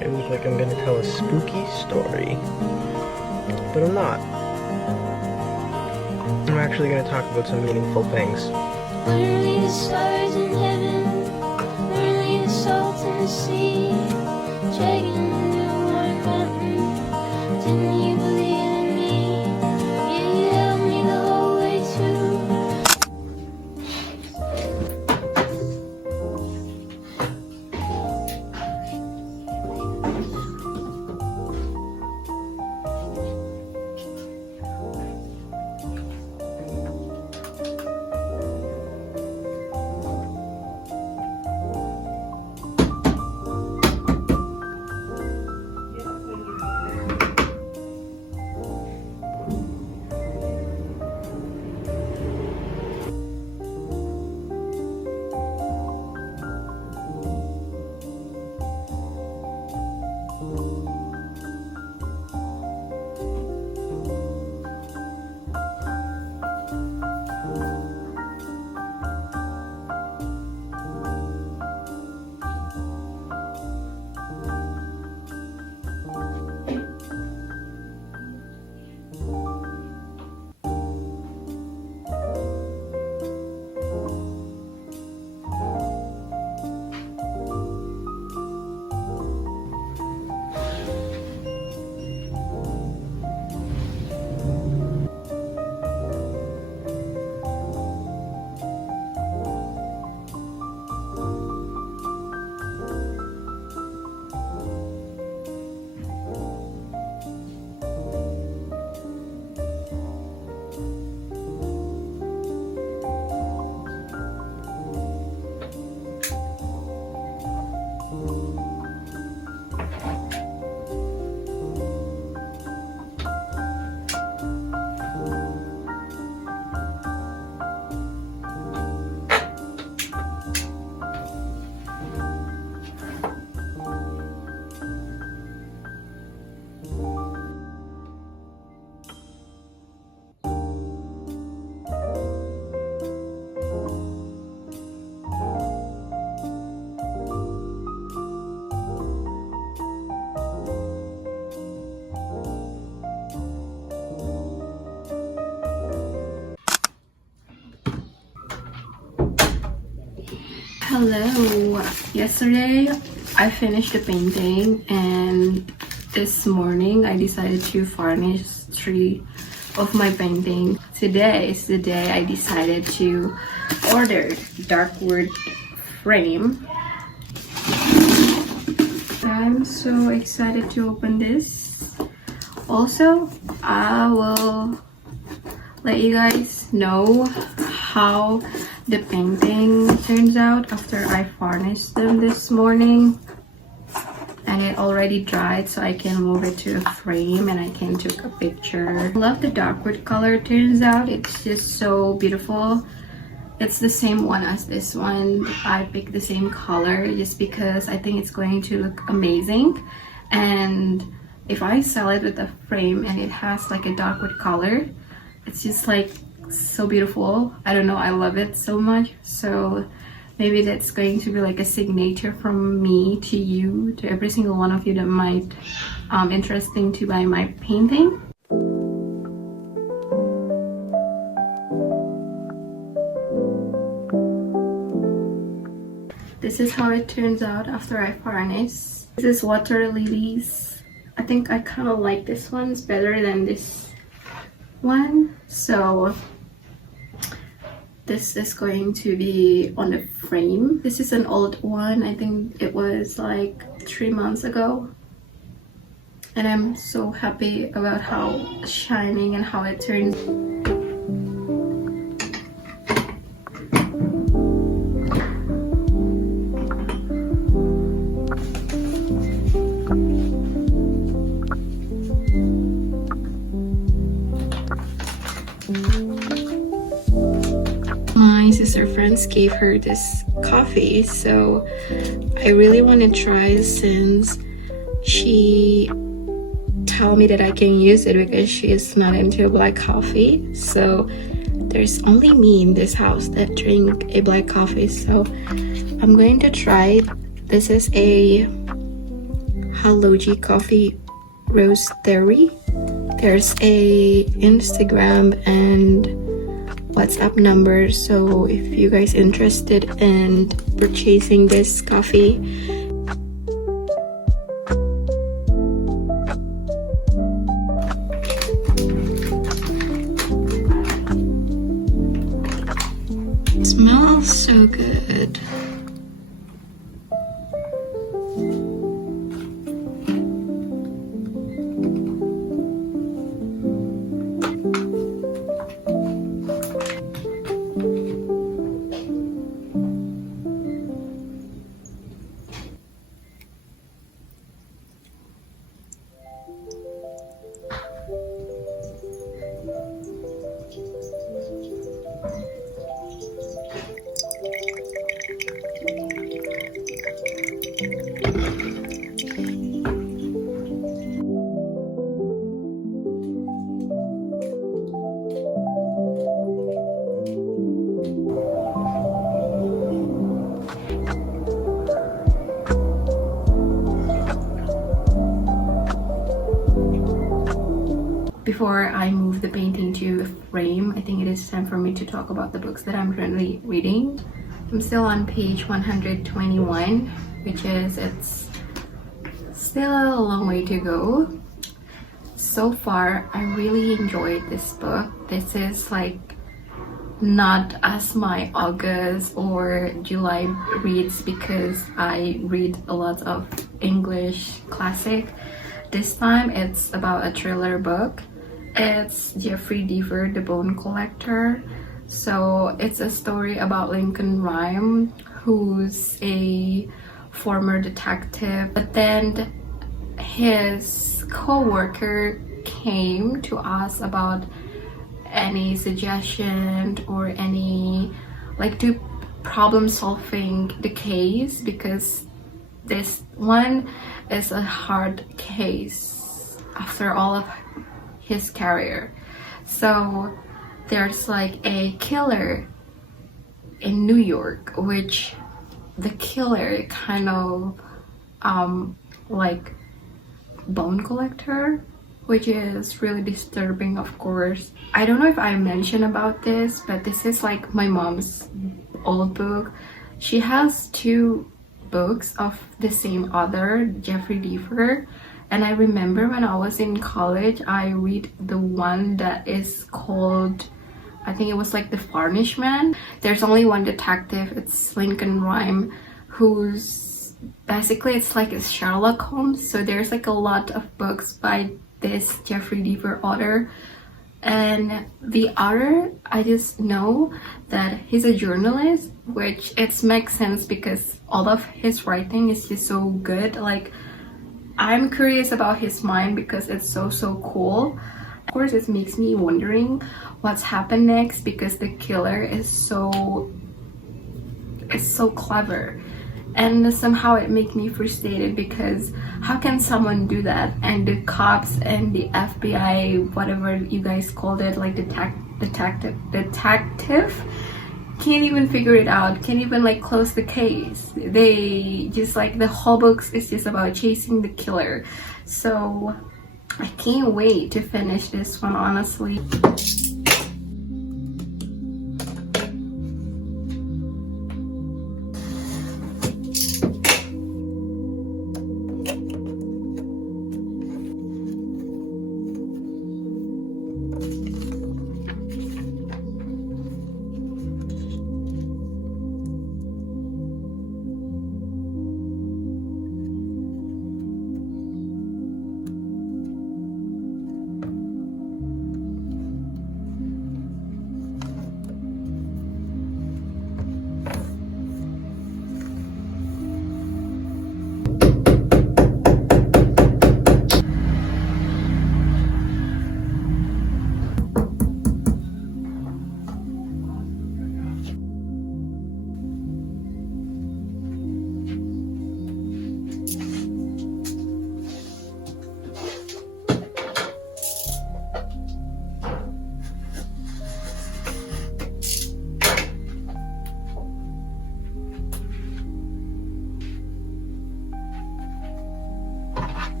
It looks like I'm gonna tell a spooky story, but I'm not. I'm actually gonna talk about some meaningful things. Only the stars in heaven, only the salt in the sea, dragging into one mountain. Didn't you believe in me? Yeah, you held me the whole way through. Hello. Yesterday I finished the painting and this morning I decided to varnish 3 of my painting. Today is the day I decided to order dark wood frame. I'm so excited to open this. Also, I will let you guys know how the painting turns out after I varnished them this morning, and it already dried, so I can move it to a frame and I can take a picture. I love the dark wood color it turns out. It's just so beautiful. It's the same one as this one. I picked the same color just because I think it's going to look amazing, and if I sell it with a frame and it has like a dark wood color, it's just like so beautiful. I don't know, I love it so much. So maybe that's going to be like a signature from me to you, to every single one of you that might interesting to buy my painting. This is how it turns out after I varnish. This is water lilies. I think I kind of like this one. It's better than this one. So this is going to be on the frame. This is an old one. I think it was like 3 months ago. And I'm so happy about how shining and how it turns. My sister friends gave her this coffee, so I really want to try since she told me that I can use it because she is not into black coffee. So there's only me in this house that drink a black coffee, so I'm going to try it. This is a Haloji Coffee Roastery. There's a Instagram and WhatsApp number, so if you guys interested in purchasing this coffee, it smells so good. Before I move the painting to the frame, I think it is time for me to talk about the books that I'm currently reading. I'm still on page 121, which is, it's still a long way to go. So far, I really enjoyed this book. This is like not as my August or July reads because I read a lot of English classic. This time it's about a thriller book. It's Jeffrey Deaver, The Bone Collector. So it's a story about Lincoln Rhyme, who's a former detective, but then his co-worker came to us about any suggestion or any like to problem solving the case, because this one is a hard case after all of his career. So there's like a killer in New York, which the killer kind of like bone collector, which is really disturbing, of course. I don't know if I mentioned about this, but this is like my mom's old book. She has two books of the same author, Jeffrey Deaver, and I remember when I was in college, I read the one that is called, I think it was like The Varnish Man. There's only one detective, it's Lincoln Rhyme, who's basically, it's like a Sherlock Holmes. So there's like a lot of books by this Jeffrey Deaver author. And the author, I just know that he's a journalist, which it makes sense because all of his writing is just so good. Like, I'm curious about his mind because it's so cool. Of course, it makes me wondering what's happened next because the killer is so clever. And somehow it makes me frustrated because how can someone do that? And the cops and the FBI, whatever you guys called it, like detective, can't even figure it out, can't even like close the case. They just like, the whole book is just about chasing the killer. So I can't wait to finish this one, honestly.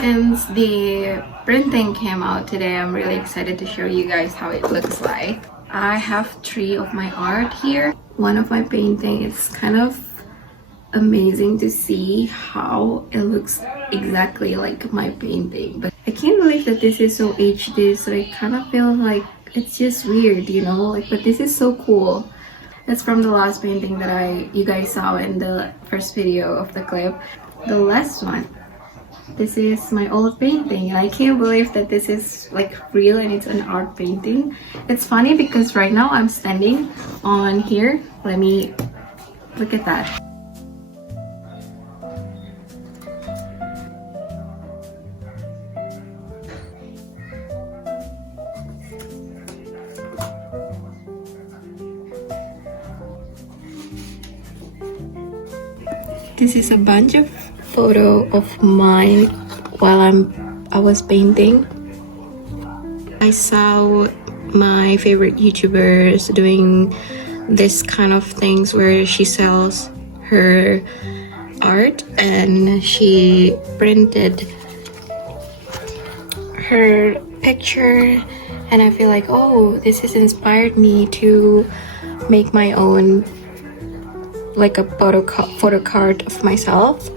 Since the printing came out today, I'm really excited to show you guys how it looks like. I have 3 of my art here. One of my painting is kind of amazing to see how it looks exactly like my painting, but I can't believe that this is so HD, so I kind of feel like it's just weird, you know, like, but this is so cool. That's from the last painting that you guys saw in the first video of the clip. The last one, this is my old painting, and I can't believe that this is like real and it's an art painting. It's funny because right now I'm standing on here. Let me look at that. This is a bunch of photo of mine while I was painting. I saw my favorite YouTubers doing this kind of things where she sells her art and she printed her picture, and I feel like, oh, this has inspired me to make my own, like a photo card of myself.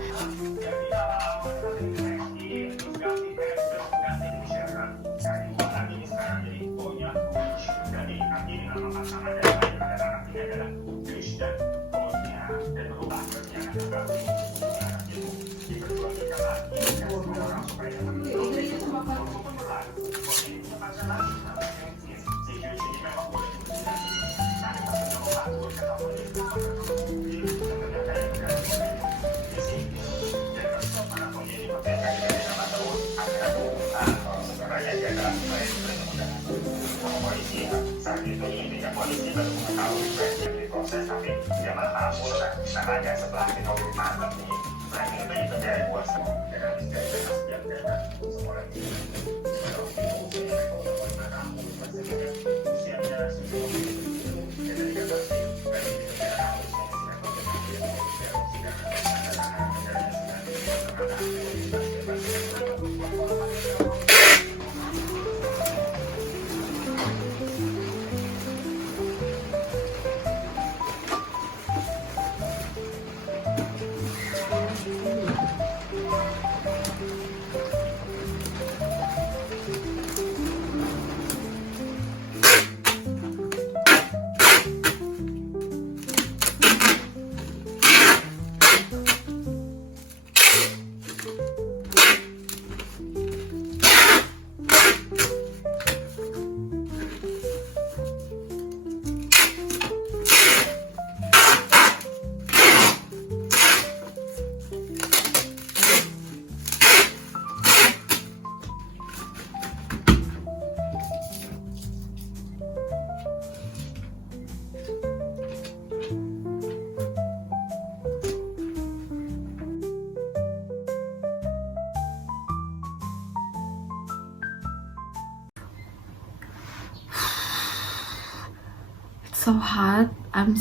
So hot. I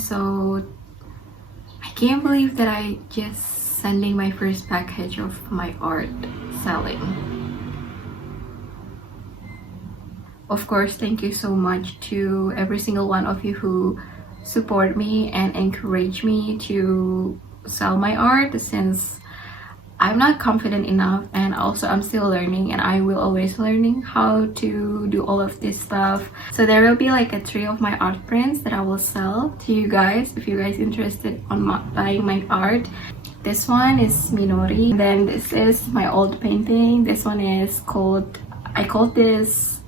can't believe that I just sending my first package of my art selling. Of course, thank you so much to every single one of you who support me and encourage me to sell my art, since I'm not confident enough, and also I'm still learning, and I will always learning how to do all of this stuff. So there will be like a 3 of my art prints that I will sell to you guys if you guys interested on buying my art. This one is Minori. Then this is my old painting. This one is I called this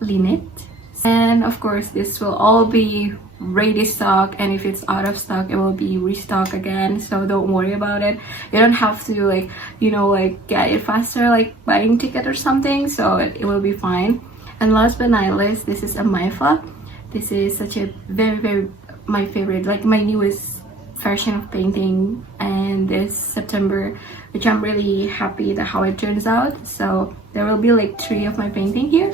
Lynette. And of course this will all be ready stock, and if it's out of stock it will be restock again, so don't worry about it. You don't have to like, you know, like get it faster like buying ticket or something, so it will be fine. And last but not least, this is a Maifa. This is such a very my favorite, like my newest version of painting, and this September, which I'm really happy that how it turns out. So there will be like 3 of my painting here.